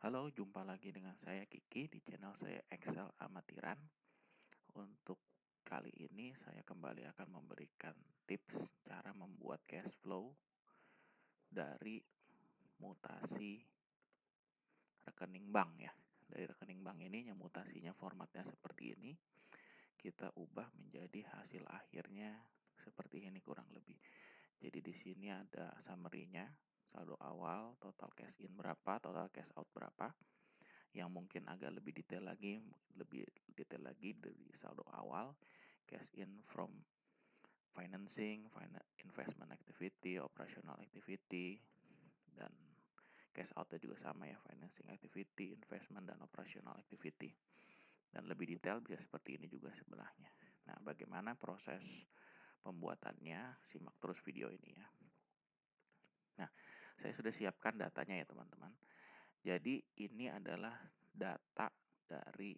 Halo, jumpa lagi dengan saya Kiki di channel saya Excel Amatiran. Untuk kali ini saya kembali akan memberikan tips cara membuat cash flow dari mutasi rekening bank ya. Dari rekening bank ini yang mutasinya formatnya seperti ini, kita ubah menjadi hasil akhirnya seperti ini kurang lebih. Jadi di sini ada summary-nya, saldo awal, total cash in berapa, total cash out berapa. Yang mungkin agak lebih detail lagi dari saldo awal, cash in from financing, investment activity, operational activity, dan cash outnya juga sama ya, financing activity, investment, dan operational activity. Dan lebih detail bisa seperti ini juga sebelahnya. Nah, bagaimana proses pembuatannya? Simak terus video ini ya. Nah, saya sudah siapkan datanya ya teman-teman. Jadi ini adalah data dari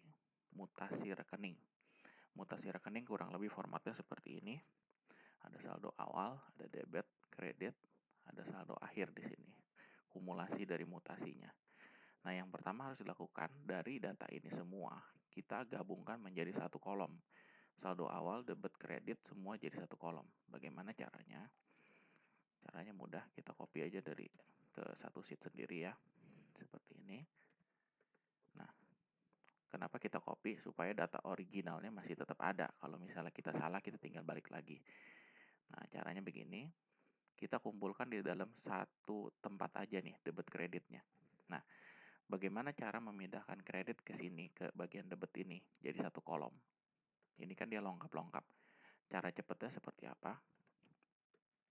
mutasi rekening. Mutasi rekening kurang lebih formatnya seperti ini. Ada saldo awal, ada debit, kredit, ada saldo akhir di sini. Kumulasi dari mutasinya. Nah, yang pertama harus dilakukan dari data ini semua, kita gabungkan menjadi satu kolom. Saldo awal, debit, kredit, semua jadi satu kolom. Bagaimana caranya? Caranya mudah, kita copy aja dari ke satu sheet sendiri ya. Seperti ini. Nah, kenapa kita copy? Supaya data originalnya masih tetap ada. Kalau misalnya kita salah, kita tinggal balik lagi. Nah, caranya begini. Kita kumpulkan di dalam satu tempat aja nih, debit kreditnya. Nah, bagaimana cara memindahkan kredit ke sini, ke bagian debit ini, jadi satu kolom. Ini kan dia lengkap-lengkap. Cara cepatnya seperti apa?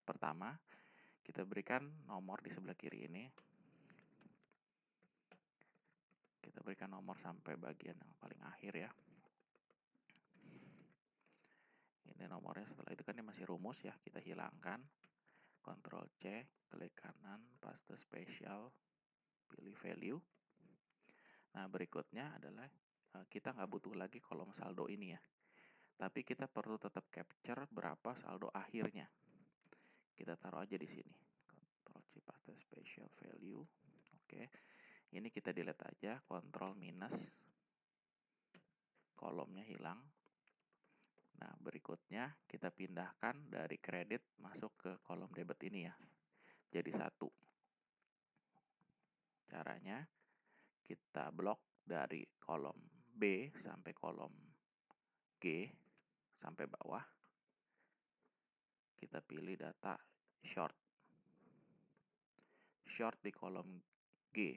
Pertama, kita berikan nomor di sebelah kiri ini. Kita berikan nomor sampai bagian yang paling akhir ya. Ini nomornya, setelah itu kan ini masih rumus ya, kita hilangkan. Ctrl C, klik kanan, paste spesial, pilih value. Nah, berikutnya adalah kita nggak butuh lagi kolom saldo ini ya. Tapi kita perlu tetap capture berapa saldo akhirnya. Kita taruh aja di sini. Ctrl C, paste spesial value. Oke. Ini kita delete aja, Ctrl minus. Kolomnya hilang. Nah, berikutnya kita pindahkan dari kredit masuk ke kolom debit ini ya. Jadi satu. Caranya kita blok dari kolom B sampai kolom G sampai bawah. Kita pilih data short. Short di kolom G.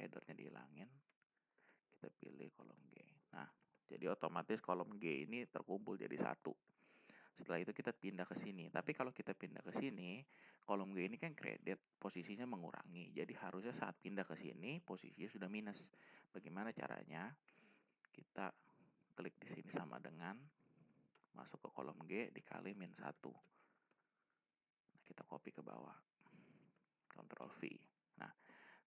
Headernya dihilangin. Kita pilih kolom G. Nah, jadi otomatis kolom G ini terkumpul jadi satu. Setelah itu kita pindah ke sini. Tapi kalau kita pindah ke sini, kolom G ini kan kredit, posisinya mengurangi. Jadi harusnya saat pindah ke sini, posisinya sudah minus. Bagaimana caranya? Kita klik di sini sama dengan masuk ke kolom G dikali min 1. Nah, kita copy ke bawah. Ctrl V. Nah,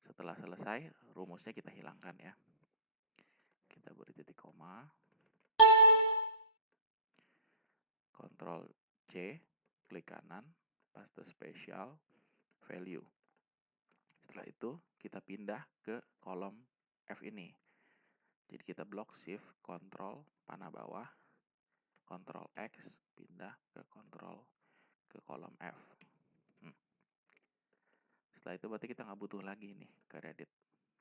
setelah selesai, rumusnya kita hilangkan ya. Kita beri titik koma. Ctrl C, klik kanan, paste spesial, value. Setelah itu kita pindah ke kolom F ini. Jadi kita blok shift, Ctrl, panah bawah, Ctrl X, pindah ke kolom F. Setelah itu berarti kita nggak butuh lagi nih kredit.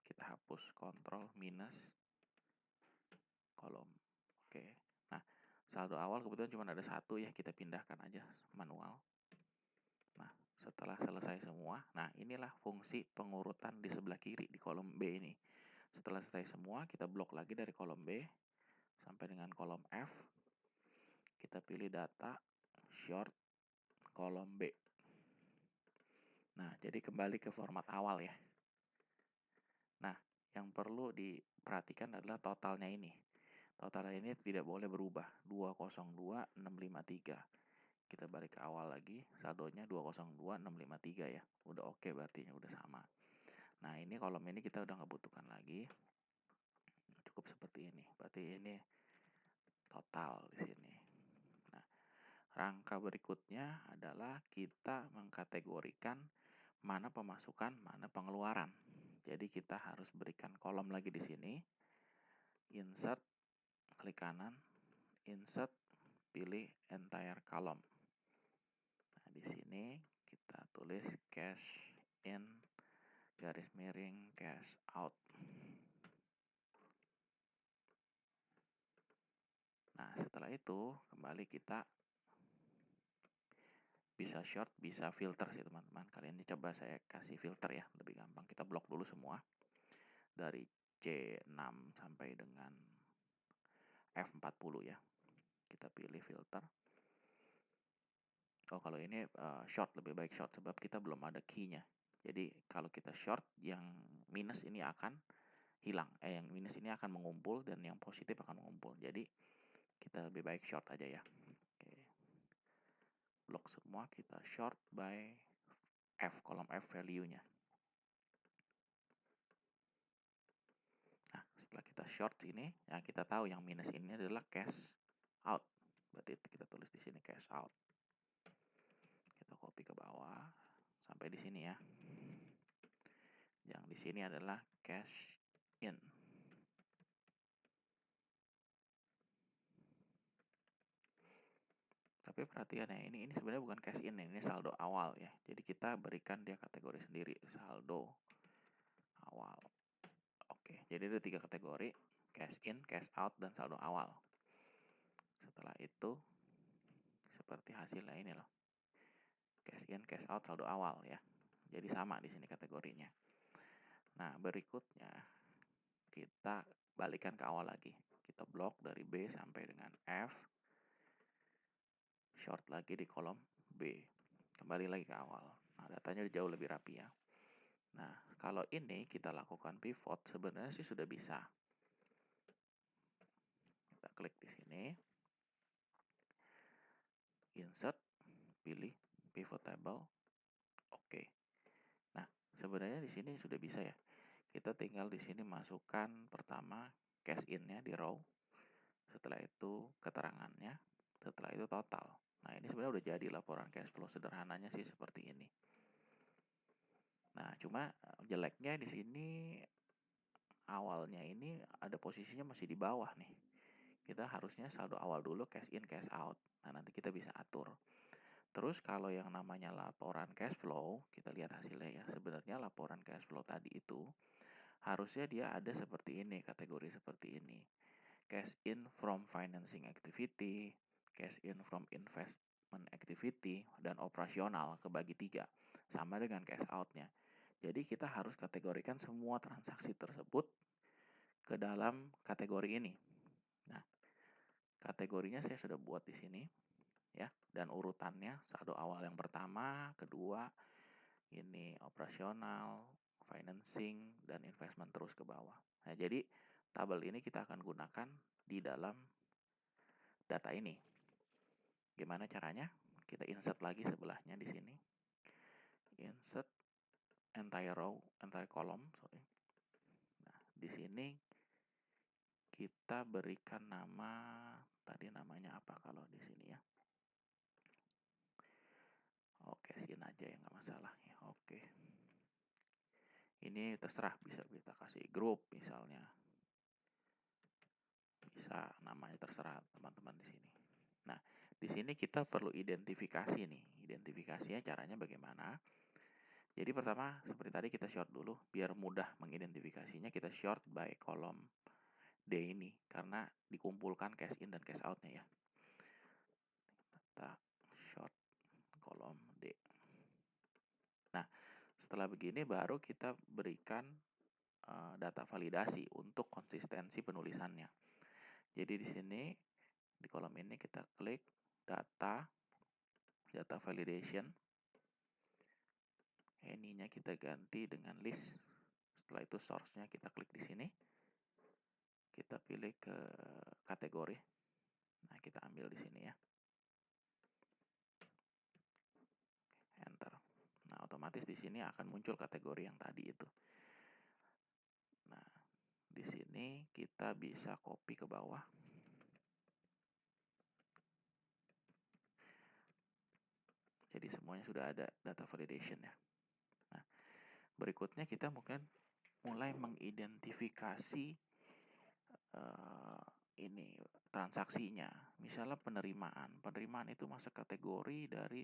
Kita hapus Ctrl minus kolom. Oke. Nah, saldo awal kebetulan cuma ada satu ya, kita pindahkan aja manual. Nah, setelah selesai semua, nah inilah fungsi pengurutan di sebelah kiri di kolom B ini. Setelah selesai semua, kita blok lagi dari kolom B sampai dengan kolom F. Kita pilih data short kolom B. Nah, jadi kembali ke format awal ya. Nah, yang perlu diperhatikan adalah totalnya ini. Totalnya ini tidak boleh berubah, 202.653. Kita balik ke awal lagi, saldonya 202.653 ya. Udah oke berarti, udah sama. Nah, ini kolom ini kita udah nggak butuhkan lagi. Cukup seperti ini. Berarti ini total di sini. Nah, Rangka berikutnya adalah kita mengkategorikan mana pemasukan, mana pengeluaran. Jadi kita harus berikan kolom lagi di sini. Insert, klik kanan, insert, pilih entire column. Nah, di sini kita tulis cash in garis miring cash out. Nah, setelah itu kembali kita bisa short, bisa filter sih teman-teman. Kali ini coba saya kasih filter ya, lebih gampang. Kita blok dulu semua dari C6 sampai dengan F40 ya. Kita pilih filter. Oh, kalau ini short, lebih baik short sebab kita belum ada key-nya. Jadi kalau kita short, yang minus ini akan hilang. Yang minus ini akan mengumpul dan yang positif akan mengumpul. Jadi kita lebih baik short aja ya. Oke. Blok semua, kita short by F, kolom F value-nya. Nah, setelah kita short ini, ya kita tahu yang minus ini adalah cash out. Berarti kita tulis di sini cash out. Kita copy ke bawah sampai di sini ya. Yang di sini adalah cash in. Tapi perhatian ya, ini sebenarnya bukan cash in, ini saldo awal ya. Jadi kita berikan dia kategori sendiri, saldo awal. Oke, jadi ada 3 kategori, cash in, cash out, dan saldo awal. Setelah itu, seperti hasilnya ini loh. Cash in, cash out, saldo awal ya. Jadi sama di sini kategorinya. Nah, berikutnya kita balikan ke awal lagi. Kita blok dari B sampai dengan F. Short lagi di kolom B. Kembali lagi ke awal. Nah, datanya jauh lebih rapi ya. Nah, kalau ini kita lakukan pivot, sebenarnya sih sudah bisa. Kita klik di sini. Insert, pilih pivot table. Oke. Nah, sebenarnya di sini sudah bisa ya. Kita tinggal di sini masukkan pertama cash in-nya di row. Setelah itu keterangannya, setelah itu total. Nah, ini sebenarnya udah jadi laporan cash flow, sederhananya sih seperti ini. Nah, cuma jeleknya di sini awalnya ini ada posisinya masih di bawah nih. Kita harusnya saldo awal dulu, cash in, cash out. Nah, nanti kita bisa atur. Terus kalau yang namanya laporan cash flow, kita lihat hasilnya ya. Sebenarnya laporan cash flow tadi itu harusnya dia ada seperti ini, kategori seperti ini. Cash in from financing activity, cash in from investment activity, dan operasional kebagi 3. Sama dengan cash out-nya. Jadi kita harus kategorikan semua transaksi tersebut ke dalam kategori ini. Nah, kategorinya saya sudah buat di sini ya, dan urutannya saldo awal yang pertama, kedua, ini operasional, financing, dan investment terus ke bawah. Nah, jadi tabel ini kita akan gunakan di dalam data ini. Gimana caranya? Kita insert lagi sebelahnya di sini. Insert entire row, entire column, sorry. Nah, di sini kita berikan nama, tadi namanya apa kalau di sini ya? Oke, sin aja ya, nggak masalah ya. Oke. Ini terserah, bisa kita kasih grup misalnya. Bisa namanya terserah teman-teman di sini. Nah, di sini kita perlu identifikasi nih. Identifikasinya caranya bagaimana? Jadi pertama, seperti tadi kita short dulu, biar mudah mengidentifikasinya, kita short by kolom D ini, karena dikumpulkan cash in dan cash outnya ya. Kita short kolom D. Nah, setelah begini baru kita berikan data validasi untuk konsistensi penulisannya. Jadi di sini, di kolom ini kita klik data validation. Ininya kita ganti dengan list. Setelah itu source-nya kita klik di sini. Kita pilih ke kategori. Nah, kita ambil di sini ya. Enter. Nah, otomatis di sini akan muncul kategori yang tadi itu. Nah, di sini kita bisa copy ke bawah. Jadi semuanya sudah ada data validation ya. Nah, berikutnya kita mungkin mulai mengidentifikasi ini transaksinya. Misalnya penerimaan itu masuk kategori dari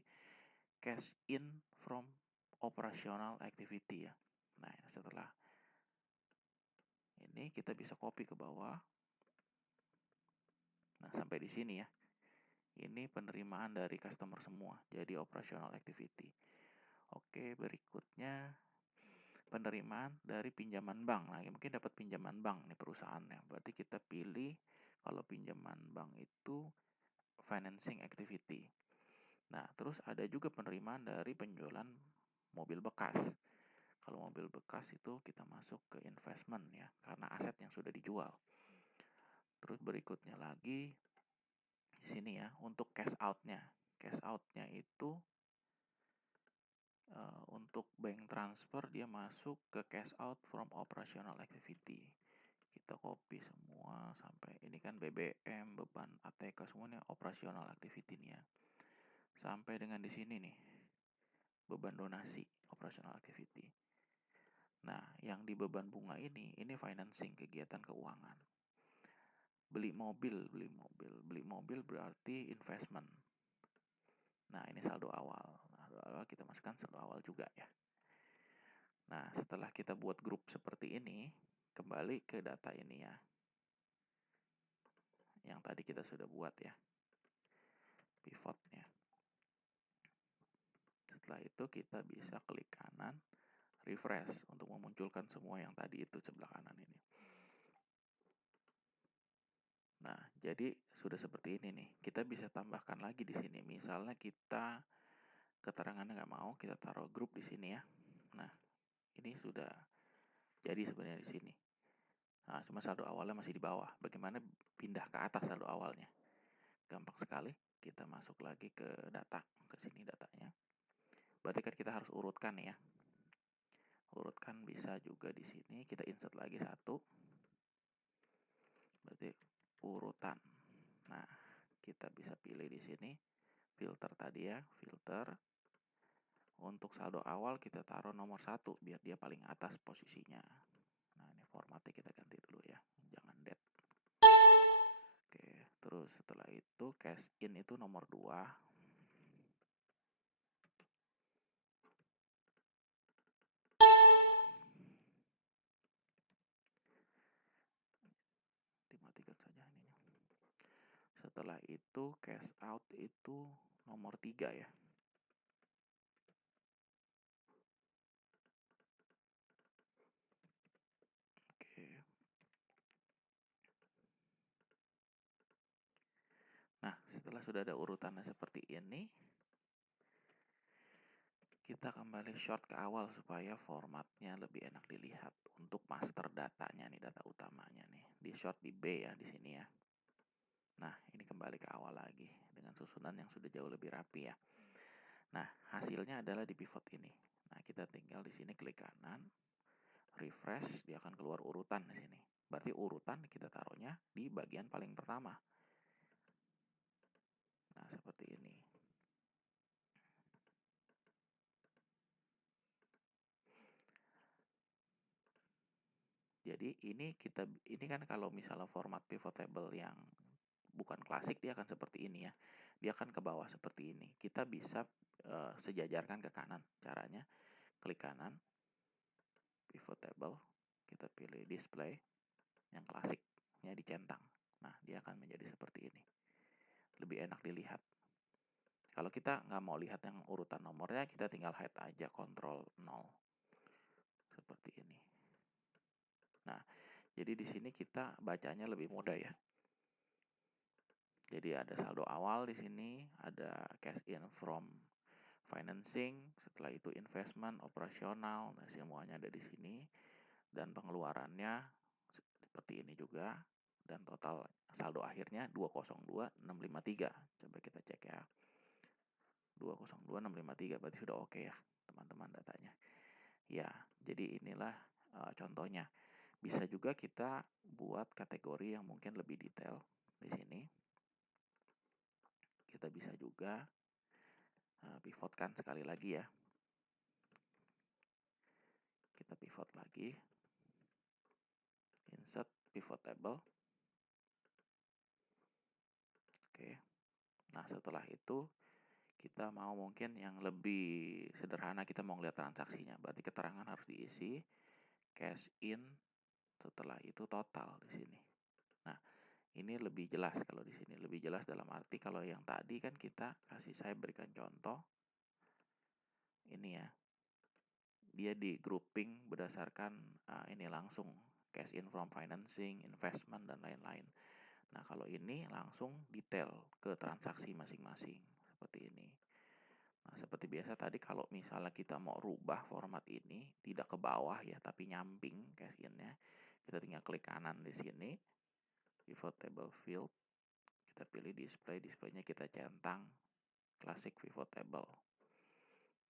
cash in from operational activity ya. Nah, setelah ini kita bisa copy ke bawah. Nah, sampai di sini ya. Ini penerimaan dari customer semua, jadi operational activity. Oke, berikutnya penerimaan dari pinjaman bank. Nah, mungkin dapat pinjaman bank nih perusahaannya. Berarti kita pilih kalau pinjaman bank itu financing activity. Nah, terus ada juga penerimaan dari penjualan mobil bekas. Kalau mobil bekas itu kita masuk ke investment ya, karena aset yang sudah dijual. Terus berikutnya lagi di sini ya, untuk cash out-nya. Cash out-nya itu untuk bank transfer dia masuk ke cash out from operational activity. Kita copy semua sampai ini kan BBM, beban ATK semuanya operational activity nih ya. Sampai dengan di sini nih. Beban donasi operational activity. Nah, yang di beban bunga ini financing kegiatan keuangan. Beli mobil berarti investment. Nah, ini saldo awal. Nah, saldo awal kita masukkan saldo awal juga ya. Nah, setelah kita buat grup seperti ini, kembali ke data ini ya. Yang tadi kita sudah buat ya. Pivotnya. Setelah itu kita bisa klik kanan, refresh untuk memunculkan semua yang tadi itu sebelah kanan ini. Nah, jadi sudah seperti ini nih. Kita bisa tambahkan lagi di sini. Misalnya kita keterangannya nggak mau, kita taruh grup di sini ya. Nah, ini sudah jadi sebenarnya di sini. Nah, cuma saldo awalnya masih di bawah. Bagaimana pindah ke atas saldo awalnya? Gampang sekali. Kita masuk lagi ke data, ke sini datanya. Berarti kan kita harus urutkan ya. Urutkan bisa juga di sini. Kita insert lagi satu. Berarti urutan. Nah, kita bisa pilih di sini filter tadi ya, filter. Untuk saldo awal kita taruh nomor 1 biar dia paling atas posisinya. Nah, ini formatnya kita ganti dulu ya, jangan date. Oke, terus setelah itu cash in itu nomor 2. Dimatikan saja ininya. Setelah itu cash out itu nomor 3 ya. Oke. Nah, setelah sudah ada urutannya seperti ini, kita kembali short ke awal supaya formatnya lebih enak dilihat. Untuk master datanya nih, data utamanya nih. Di short di B ya, di sini ya. Nah, ini kembali ke awal lagi dengan susunan yang sudah jauh lebih rapi ya. Nah, hasilnya adalah di pivot ini. Nah, kita tinggal di sini klik kanan, refresh, dia akan keluar urutan di sini. Berarti urutan kita taruhnya di bagian paling pertama. Nah, seperti ini. Jadi ini kan kalau misalnya format pivot table yang bukan klasik dia akan seperti ini ya. Dia akan ke bawah seperti ini. Kita bisa sejajarkan ke kanan. Caranya klik kanan, pivot table, kita pilih display yang klasiknya dicentang. Nah, dia akan menjadi seperti ini. Lebih enak dilihat. Kalau kita nggak mau lihat yang urutan nomornya, kita tinggal hide aja, Ctrl 0. Seperti ini. Nah, jadi di sini kita bacanya lebih mudah ya. Jadi ada saldo awal di sini, ada cash in from financing, setelah itu investment, operasional, nah semuanya ada di sini. Dan pengeluarannya seperti ini juga. Dan total saldo akhirnya 202.653. Coba kita cek ya. 202.653 berarti sudah oke ya teman-teman datanya. Ya, jadi inilah contohnya. Bisa juga kita buat kategori yang mungkin lebih detail di sini. Kita bisa juga pivotkan sekali lagi ya. Kita pivot lagi. Insert pivot table. Oke. Nah, setelah itu kita mau mungkin yang lebih sederhana, kita mau lihat transaksinya. Berarti keterangan harus diisi, cash in, setelah itu total di sini. Nah, ini lebih jelas kalau di sini. Lebih jelas dalam arti kalau yang tadi kan kita saya berikan contoh. Ini ya. Dia di grouping berdasarkan ini langsung cash in from financing, investment, dan lain-lain. Nah, kalau ini langsung detail ke transaksi masing-masing. Seperti ini. Nah, seperti biasa tadi kalau misalnya kita mau rubah format ini, tidak ke bawah ya, tapi nyamping cash in-nya. Kita tinggal klik kanan di sini, pivot table field. Kita pilih display, displaynya kita centang classic pivot table.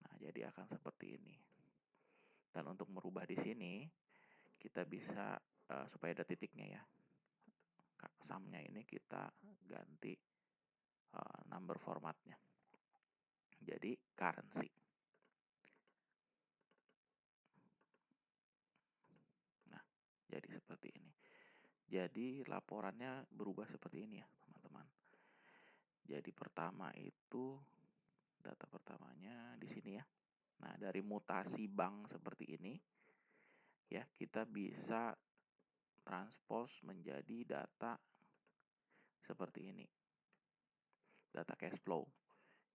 Nah, jadi akan seperti ini. Dan untuk merubah di sini, kita bisa supaya ada titiknya ya. Sum-nya ini kita ganti number formatnya. Jadi currency. Nah, jadi seperti ini. Jadi laporannya berubah seperti ini ya, teman-teman. Jadi pertama itu data pertamanya di sini ya. Nah, dari mutasi bank seperti ini ya, kita bisa transpose menjadi data seperti ini. Data cash flow.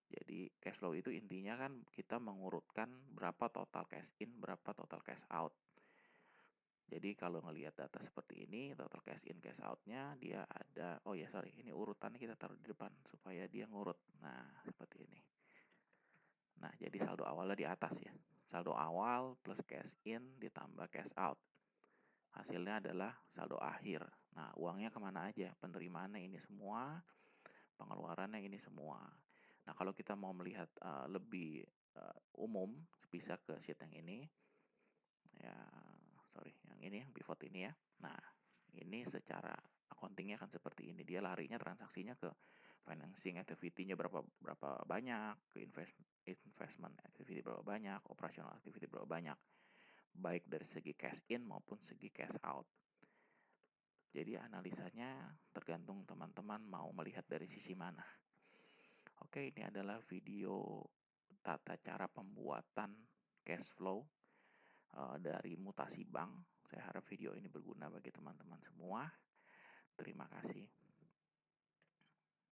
Jadi cash flow itu intinya kan kita mengurutkan berapa total cash in, berapa total cash out. Jadi kalau ngelihat data seperti ini, total cash in, cash out-nya dia ada, ini urutannya kita taruh di depan supaya dia ngurut. Nah, seperti ini. Nah, jadi saldo awalnya di atas ya. Saldo awal plus cash in ditambah cash out. Hasilnya adalah saldo akhir. Nah, uangnya kemana aja? Penerimaannya ini semua, pengeluarannya ini semua. Nah, kalau kita mau melihat lebih umum, bisa ke sheet yang ini. Ya, yang ini, yang pivot ini ya. Nah, ini secara accountingnya kan seperti ini. Dia larinya transaksinya ke financing activity-nya berapa banyak, ke investment activity berapa banyak, operational activity berapa banyak. Baik dari segi cash in maupun segi cash out. Jadi analisanya tergantung teman-teman mau melihat dari sisi mana. Oke, ini adalah video tata cara pembuatan cash flow dari mutasi bank. Saya harap video ini berguna bagi teman-teman semua. Terima kasih.